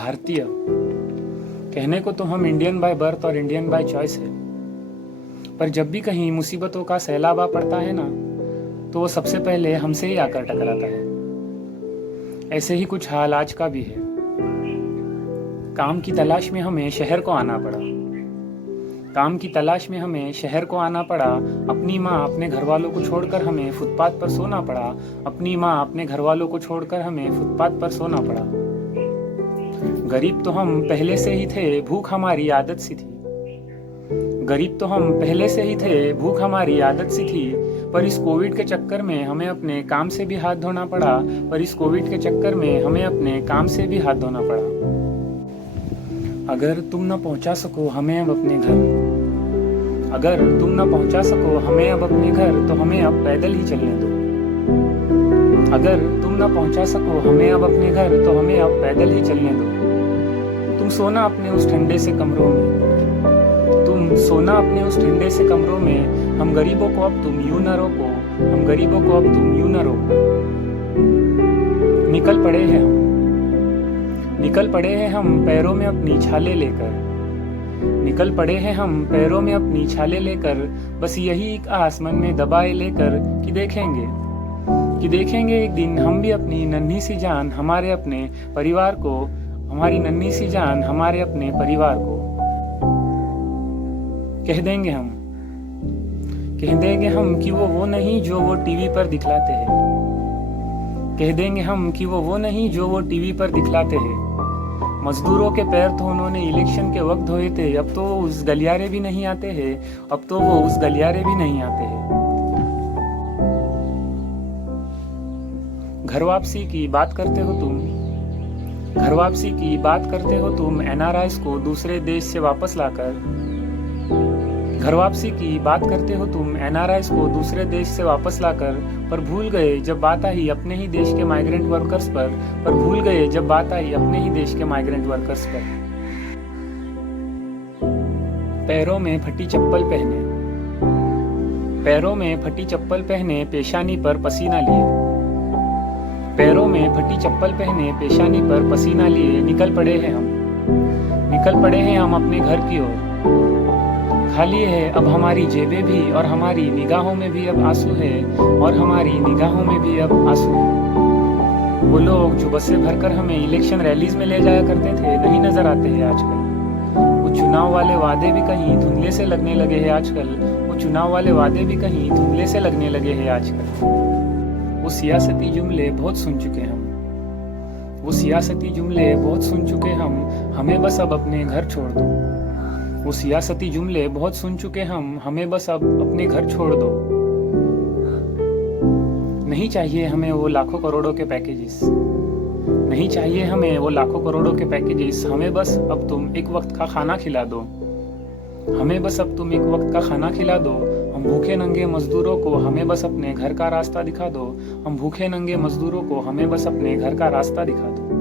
भारतीय कहने को तो हम इंडियन बाय बर्थ और इंडियन बाय चॉइस है, पर जब भी कहीं मुसीबतों का सैलाब आ पड़ता है ना, तो वो सबसे पहले हमसे ही आकर टकराता है। ऐसे ही कुछ हाल आज का भी है। काम की तलाश में हमें शहर को आना पड़ा। काम की तलाश में हमें शहर को आना पड़ा। अपनी माँ अपने घर वालों को छोड़कर हमें फुटपाथ पर सोना पड़ा। अपनी माँ अपने घर वालों को छोड़कर हमें फुटपाथ पर सोना पड़ा। गरीब तो हम पहले से ही थे, भूख हमारी आदत सी थी। गरीब तो हम पहले से ही थे, भूख हमारी आदत सी थी। पर इस कोविड के चक्कर में हमें अपने काम से भी हाथ धोना पड़ा। पर इस कोविड के चक्कर में हमें अपने काम से भी हाथ धोना पड़ा। अगर तुम न पहुंचा सको हमें अब अपने घर, अगर तुम न पहुंचा सको हमें अब अपने घर, तो हमें अब पैदल ही चलने दो। अगर तुम न पहुंचा सको हमें अब अपने घर, तो हमें अब पैदल ही चलने दो। तुम सोना अपने उस ठंडे से कमरों में, तुम सोना अपने उस ठंडे से कमरों में। हम गरीबों को अब तुम यूं न रोको, हम गरीबों को अब तुम यूं न रोको। निकल पड़े हैं हम, निकल पड़े हैं हम पैरों में अपनी छाले लेकर। निकल पड़े हैं हम पैरों में अपनी छाले लेकर। बस यही एक आस मन में दबाए लेकर कि देखेंगे एक दिन हम भी अपनी नन्ही सी जान हमारे अपने परिवार को, हमारी नन्ही सी जान हमारे अपने परिवार को। कह देंगे हम कि वो नहीं जो वो टीवी पर दिखलाते हैं। कह देंगे हम कि वो नहीं जो वो टीवी पर दिखलाते हैं। मजदूरों के पैर तो उन्होंने इलेक्शन के वक्त धोए थे, अब तो उस गलियारे भी नहीं आते हैं। अब तो वो उस गलियारे भी नहीं आते हैं। घर वापसी की बात करते हो तुम, घर वापसी की बात करते हो तुम एनआरआईज को दूसरे देश से वापस लाकर। घर वापसी की बात करते हो तुम एनआरआईज को दूसरे देश से वापस लाकर। पर भूल गए जब बात आई अपने ही देश के माइग्रेंट वर्कर्स पर भूल गए जब बात आई अपने ही देश के माइग्रेंट वर्कर्स पर। पैरों में फटी चप्पल पहने, पैरों में फटी चप्पल पहने पेशानी पर पसीना लिए। पैरों में फटी चप्पल पहने पेशानी पर पसीना लिए निकल पड़े हैं हम अपने घर की ओर। खाली है अब हमारी जेबें भी और हमारी निगाहों में भी अब आंसू है, और हमारी निगाहों में भी अब आंसू है। वो लोग जो बसें भरकर हमें इलेक्शन रैलीज में ले जाया करते थे नहीं नजर आते हैं आजकल। वो चुनाव वाले वादे भी कहीं धुंधले से लगने लगे हैं आजकल। वो चुनाव वाले वादे भी कहीं धुंधले से लगने लगे हैं आजकल। वो सियासती जुमले बहुत सुन चुके हम, वो सियासती जुमले बहुत सुन चुके हम, हमें बस अब अपने घर छोड़ दो। वो सियासती जुमले बहुत सुन चुके हम, हमें बस अब अपने घर छोड़ दो। नहीं चाहिए हमें वो लाखों करोड़ों के पैकेजेस, नहीं चाहिए हमें वो लाखों करोड़ों के पैकेजेस। हमें बस अब तुम एक वक्त का खाना खिला दो, हमें बस अब तुम एक वक्त का खाना खिला दो। हम भूखे नंगे मजदूरों को हमें बस अपने घर का रास्ता दिखा दो। हम भूखे नंगे मजदूरों को हमें बस अपने घर का रास्ता दिखा दो।